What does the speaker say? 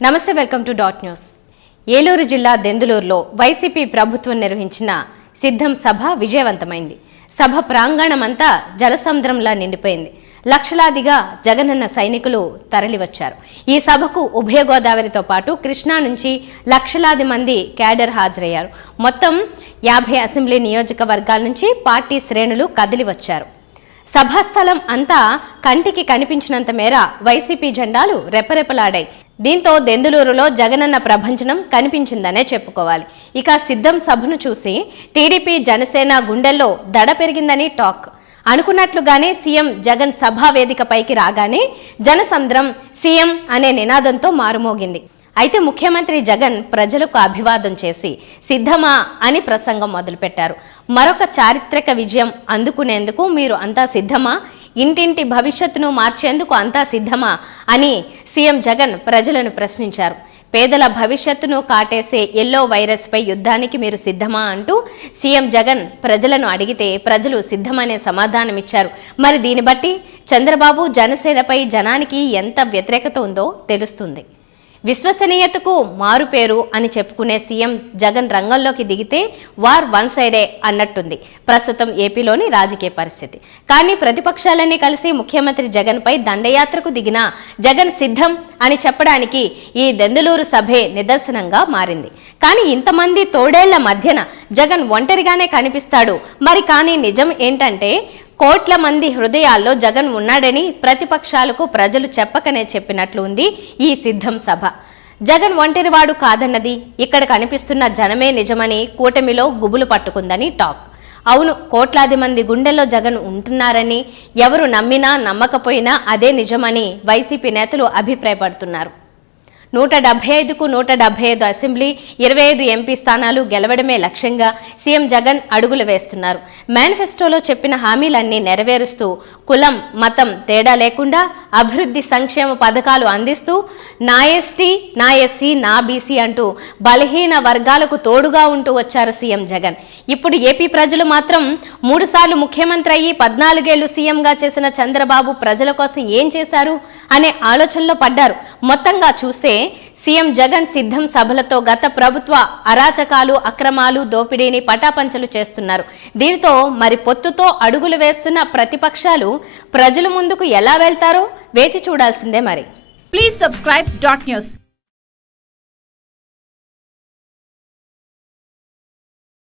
నమస్తే welcome to dot news. Eluru జిల్లా దెందులూరులో వైసీపీ ప్రభుత్వం నిర్వహించిన సిద్ధం సభ విజయవంతమైంది. సభ ప్రాంగణమంతా జలసముద్రంలా నిండిపోయింది. లక్షలాదిగా జగనన్న సైనికులు తరలివచ్చారు. ఈ సభకు ఉభయ గోదావరితో పాటు కృష్ణా నుంచి లక్షలాది మంది క్యాడర్ హాజరయ్యారు. మొత్తం యాభై అసెంబ్లీ నియోజకవర్గాల నుంచి పార్టీ శ్రేణులు కదిలివచ్చారు. సభాస్థలం అంతా కంటికి కనిపించినంత మేర వైసీపీ జెండాలు రెపరెపలాడాయి. దీంతో దెందులూరులో జగనన్న ప్రభంజనం కనిపించిందనే చెప్పుకోవాలి. ఇక సిద్ధం సభను చూసి టీడీపీ జనసేన గుండెల్లో దడ పెరిగిందని టాక్. అనుకున్నట్లుగానే సీఎం జగన్ సభా వేదికపైకి రాగానే జనసంద్రం సీఎం అనే నినాదంతో మారుమోగింది. అయితే ముఖ్యమంత్రి జగన్ ప్రజలకు అభివాదం చేసి సిద్ధమా అని ప్రసంగం మొదలుపెట్టారు. మరొక చారిత్రక విజయం అందుకునేందుకు మీరు అంతా సిద్ధమా? ఇంటింటి భవిష్యత్తును మార్చేందుకు అంతా సిద్ధమా అని సీఎం జగన్ ప్రజలను ప్రశ్నించారు. పేదల భవిష్యత్తును కాటేసే ఎల్లో వైరస్పై యుద్ధానికి మీరు సిద్ధమా అంటూ సీఎం జగన్ ప్రజలను అడిగితే ప్రజలు సిద్ధమనే సమాధానమిచ్చారు మరి దీన్ని బట్టి చంద్రబాబు జనసేనపై జనానికి ఎంత వ్యతిరేకత ఉందో తెలుస్తుంది. విశ్వసనీయతకు మారుపేరు అని చెప్పుకునే సీఎం జగన్ రంగంలోకి దిగితే వార్ వన్ సైడే అన్నట్టుంది. ప్రస్తుతం ఏపీలోని రాజకీయ పరిస్థితి. కానీ ప్రతిపక్షాలన్నీ కలిసి ముఖ్యమంత్రి జగన్పై దండయాత్రకు దిగిన జగన్ సిద్ధం అని చెప్పడానికి ఈ దెందులూరు సభే నిదర్శనంగా మారింది. కానీ ఇంతమంది తోడేళ్ళ మధ్యన జగన్ ఒంటరిగానే కనిపిస్తాడు. మరి కానీ నిజం ఏంటంటే కోట్ల మంది హృదయాల్లో జగన్ ఉన్నాడని ప్రతిపక్షాలకు ప్రజలు చెప్పకనే చెప్పినట్లు ఉంది ఈ సిద్ధం సభ. జగన్ ఒంటరివాడు కాదన్నది ఇక్కడ కనిపిస్తున్న జనమే నిజమని కూటమిలో గుబులు పట్టుకుందని టాక్. అవును కోట్లాది మంది గుండెల్లో జగన్ ఉంటున్నారని ఎవరు నమ్మినా నమ్మకపోయినా అదే నిజమని వైసీపీ నేతలు అభిప్రాయపడుతున్నారు. నూట డెబ్బై ఐదుకు నూట డెబ్బై ఐదు అసెంబ్లీ ఇరవై ఐదు ఎంపీ స్థానాలు గెలవడమే లక్ష్యంగా సీఎం జగన్ అడుగులు వేస్తున్నారు. మేనిఫెస్టోలో చెప్పిన హామీలన్నీ నెరవేరుస్తూ కులం మతం తేడా లేకుండా అభివృద్ధి సంక్షేమ పథకాలు అందిస్తూ నా ఎస్టీ నా ఎస్సీ నా బీసీ అంటూ బలహీన వర్గాలకు తోడుగా ఉంటూ వచ్చారు సీఎం జగన్. ఇప్పుడు ఏపీ ప్రజలు మాత్రం మూడుసార్లు ముఖ్యమంత్రి అయ్యి పద్నాలుగేళ్ళు సీఎంగా చేసిన చంద్రబాబు ప్రజల కోసం ఏం చేశారు అనే ఆలోచనలో పడ్డారు. మొత్తంగా చూస్తే సీఎం జగన్ సిద్ధం సభలతో గత ప్రభుత్వ అరాచకాలు అక్రమాలు దోపిడీని పటాపంచలు చేస్తున్నారు. దీనితో మరి పొత్తుతో అడుగులు వేస్తున్న ప్రతిపక్షాలు ప్రజల ముందుకు ఎలా వెళ్తారో వేచి చూడాల్సిందే మరి. Please subscribe dot news